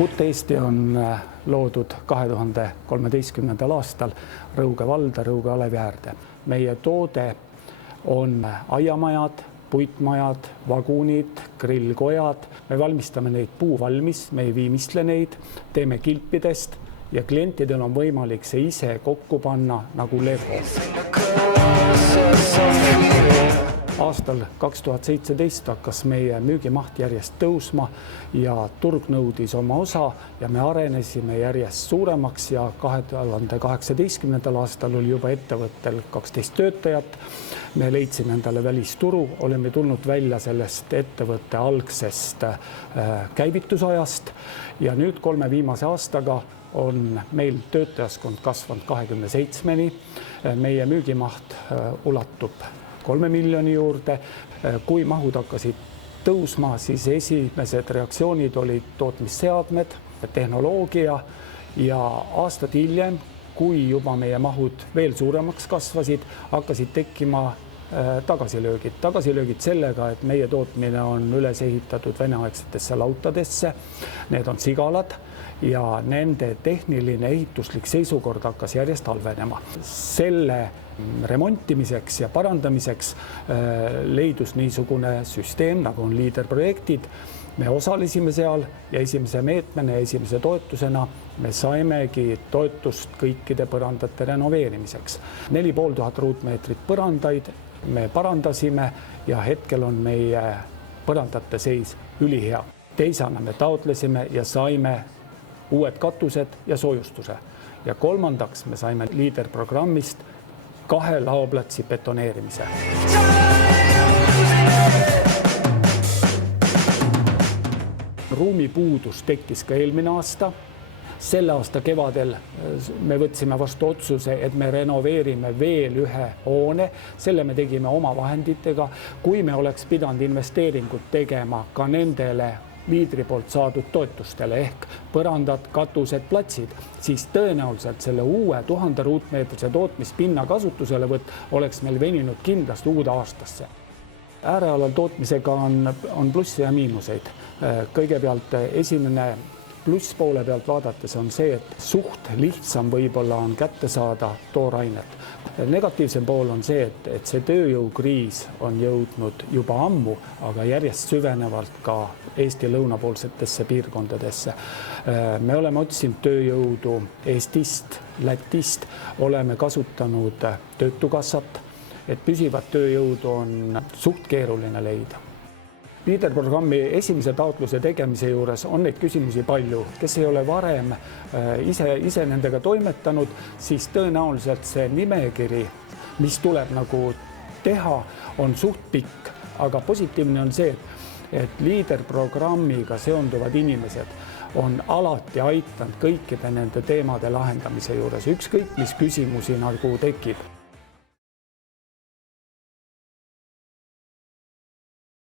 Uut Eesti on loodud 2013. aastal Rõuge valda, Rõuge alevi äärde. Meie toode on aiamajad, puitmajad, vagunid, grillkojad. Me valmistame neid puu valmis, me ei viimistle neid, teeme kilpidest ja klientidel on võimalik see ise kokku panna nagu Lego. Aastal 2017 hakkas meie müügimaht järjest tõusma ja turg nõudis oma osa ja me arenesime järjest suuremaks ja 2018. aastal oli juba ettevõttel 12 töötajat. Me leidsime endale välisturu, oleme tulnud välja sellest ettevõtte algsest käivitusajast ja nüüd 3 viimase aastaga on meil töötajaskond kasvanud 27-ni. Meie müügimaht ulatub 3 miljoni juurde. Kui mahud hakkasid tõusma, siis esimesed reaktsioonid olid tootmisseadmed, tehnoloogia ja aastad hiljem, kui juba meie mahud veel suuremaks kasvasid, hakkasid tekkima tagasilöögid. Tagasilöögid sellega, et meie tootmine on üles ehitatud veneaegsetesse lautadesse. Need on sigalad ja nende tehniline ehituslik seisukord hakkas järjest halvenema. Selle remontimiseks ja parandamiseks leidus niisugune süsteem, nagu on LEADER-projektid. Me osalesime seal ja esimese meetmena ja esimese toetusena me saimegi toetust kõikide põrandate renoveerimiseks. 4500 ruutmeetrit põrandaid me parandasime ja hetkel on meie põrandate seis ülihea. Teisana me taotlesime ja saime uued katused ja soojustuse. Ja kolmandaks me saime LEADER-programmist 2 laoplatsi betoneerimise. Ruumipuudus tekkis ka eelmine aasta. Selle aasta kevadel me võtsime vastu otsuse, et me renoveerime veel 1 hoone. Selle me tegime oma vahenditega. Kui me oleks pidanud investeeringut tegema ka nendele LEADER-i poolt saadud toetustele ehk põrandad, katused, platsid, siis tõenäoliselt selle uue 1000 ruutmeetrise tootmispinna kasutuselevõtt oleks meil veninud kindlasti uude aastasse. Äärealal tootmisega on plussi ja miinuseid. Kõigepealt esimene plusspoole pealt vaadates on see, et suht lihtsam võib-olla on kätte saada toorainet. Negatiivsem pool on see, et see tööjõukriis on jõudnud juba ammu, aga järjest süvenevalt ka Eesti lõunapoolsetesse piirkondadesse. Me oleme otsinud tööjõudu Eestist, Lätist, oleme kasutanud töötukassat, et püsivat tööjõudu on suht keeruline leida. LEADER-programmi esimese taotluse tegemise juures on neid küsimusi palju. Kes ei ole varem ise nendega toimetanud, siis tõenäoliselt see nimekiri, mis tuleb nagu teha, on suht pikk. Aga positiivne on see, et LEADER-programmiga seonduvad inimesed on alati aitanud kõikide nende teemade lahendamise juures. Ükskõik, mis küsimusi nagu tekib.